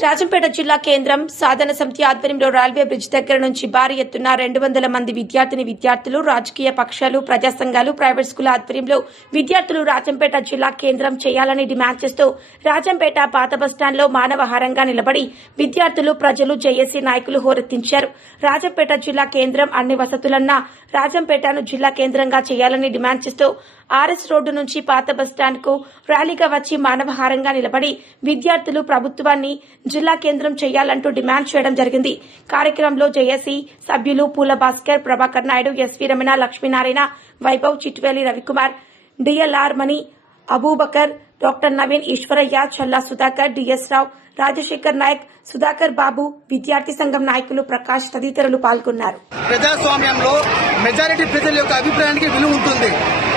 రాజంపేట జిల్లా కేంద్రం సాధన సమితి ఆధ్వర్యంలో రైల్వే బ్రిడ్జ్ దగ్గర నుంచి భారీ ఎత్తున రెండు వందల మంది విద్యార్థిని విద్యార్థులు రాజకీయ పక్షాలు ప్రజా సంఘాలు ప్రైవేట్ స్కూల్ ఆధ్వర్యంలో విద్యార్థులు రాజంపేట జిల్లా కేంద్రం చేయాలని డిమాండ్ చేస్తూ రాజంపేట పాత బస్టాండ్లో మానవహారంగా నిలబడి విద్యార్థులు ప్రజలు జేఏసీ నాయకులు హోరెత్తించారు. రాజంపేట జిల్లా కేంద్రం అన్ని వసతులన్నా రాజంపేటను జిల్లా కేంద్రంగా చేయాలని డిమాండ్ చేస్తూ ఆర్ఎస్ రోడ్డు నుంచి పాత బస్టాండ్కు ర్యాలీగా వచ్చి మానవహారంగా నిలబడి విద్యార్థులు ప్రభుత్వాన్ని జిల్లా కేంద్రం చేయాలంటూ డిమాండ్ చేయడం జరిగింది. కార్యక్రమంలో జేఏసీ సభ్యులు Pula Bhaskar Prabhakar Naidu SV Ramana Lakshminarayana Vaibhav Chitveli Ravikumar DLR Mani Abubakar doctor Naveen Eswaraiah Challa Sudhakar DS Rao Rajasekhar Nayak Sudhakar Babu విద్యార్థి సంఘం నాయకులు ప్రకాష్ తదితరులు పాల్గొన్నారు. ప్రజాస్వామ్యంలో మెజారిటీ ప్రజల యొక్క అభిప్రాయానికి విలువ ఉంటుంది.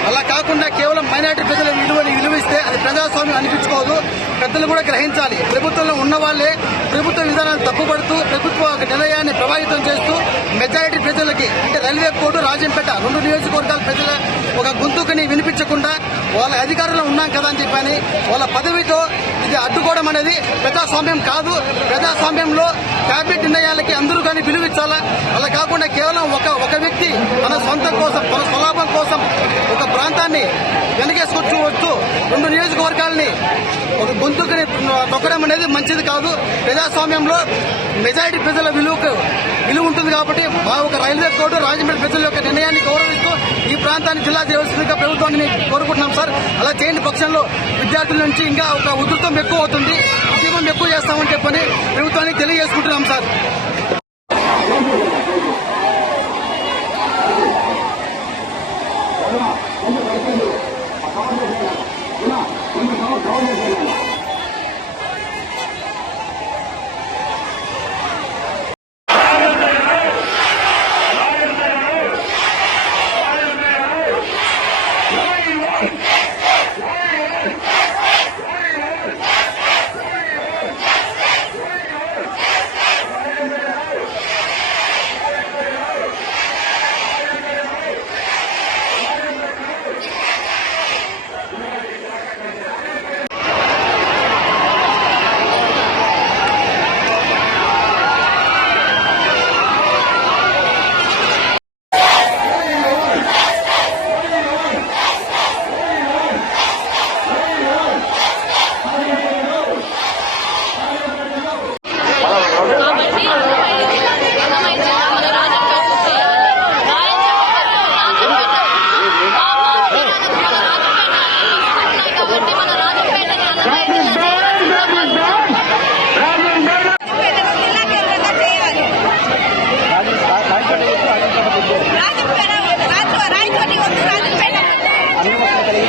అలా కాకుండా కేవలం మైనారిటీ ప్రజల విలువని విలువిస్తే అది ప్రజాస్వామ్యం అనిపించుకోదు. పెద్దలు కూడా గ్రహించాలి. ప్రభుత్వంలో ఉన్న వాళ్ళే ప్రభుత్వ విధానాలు తప్పుపడుతూ ప్రభుత్వ ఒక నిర్ణయాన్ని ప్రభావితం చేస్తూ మెజారిటీ ప్రజలకి అంటే రైల్వే కోర్టు రాజంపేట రెండు నియోజకవర్గాల ప్రజల ఒక గుంతుకుని వినిపించకుండా వాళ్ళ అధికారంలో ఉన్నాం కదా అని చెప్పని వాళ్ళ పదవితో ఇది అడ్డుకోవడం అనేది ప్రజాస్వామ్యం కాదు. ప్రజాస్వామ్యంలో క్యాబినెట్ నిర్ణయాలకి అందరూ కానీ విలువించాలా అలా కాకుండా కేవలం ఒక ఒక వ్యక్తి తన సొంతం కోసం తన స్వలాభం కోసం ఒక ప్రాంతాన్ని వెనకేసుకొచ్చు వచ్చు రెండు నియోజకవర్గాల్ని ఒక గొంతుకుని తొక్కడం అనేది మంచిది కాదు. ప్రజాస్వామ్యంలో మెజారిటీ ప్రజల విలువకు విలువ ఉంటుంది కాబట్టి మా ఒక రైల్వే కోర్టు రాజమండ్రి ప్రజల యొక్క నిర్ణయాన్ని గౌరవిస్తూ ఈ ప్రాంతాన్ని జిల్లా చేయవలసిందిగా ప్రభుత్వాన్ని కోరుకుంటున్నాం సార్. అలా చేయని పక్షంలో విద్యార్థుల నుంచి ఇంకా ఒక ఉధృతం ఎక్కువ అవుతుంది. ఉద్యమం ఎక్కువ చేస్తామని చెప్పని ప్రభుత్వానికి తెలియజేసుకుంటున్నాం సార్ కాబట్టి అర్థమైంది మన రాజకీయాలు కాబట్టి మన రాజకీయాలని రాజంపేటను జిల్లా కేంద్రంగా చేయాలి రాజంపేట రాజు రాయచోటి వద్దు రాజంపేట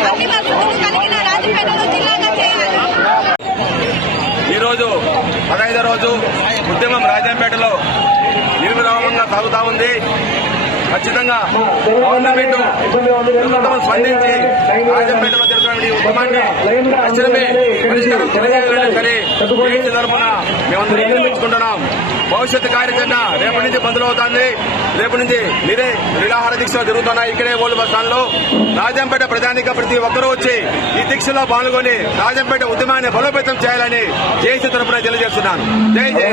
అన్ని వసతులు కలిగిన రాజంపేటను జిల్లాగా చేయాలి ఈరోజు పదహైదో రోజు ఉద్యమం రాజంపేటలో నిర్విరామంగా సాగుతా ఉంది. ఖచ్చితంగా గవర్నమెంట్ స్పందించి రాజంపేటలో తక్షణమే పరిష్కారం తెలియజేయాలని సరే జేఏసీ తరఫున మేమందరం నిర్ణయించుకుంటున్నాం. భవిష్యత్తు కార్యాచరణ రేపటి నుంచి మొదలవుతుంది. రేపటి నుంచి నిరే నిరాహార దీక్ష జరుగుతున్నాయి. ఇక్కడే ఓల్డ్ బస్ స్టాండ్లో రాజంపేట ప్రధానిక ప్రతి ఒక్కరూ వచ్చి ఈ దీక్షలో పాల్గొని రాజంపేట ఉద్యమాన్ని బలోపేతం చేయాలని జేఏసీ తరఫున తెలియజేస్తున్నాను. జై జై.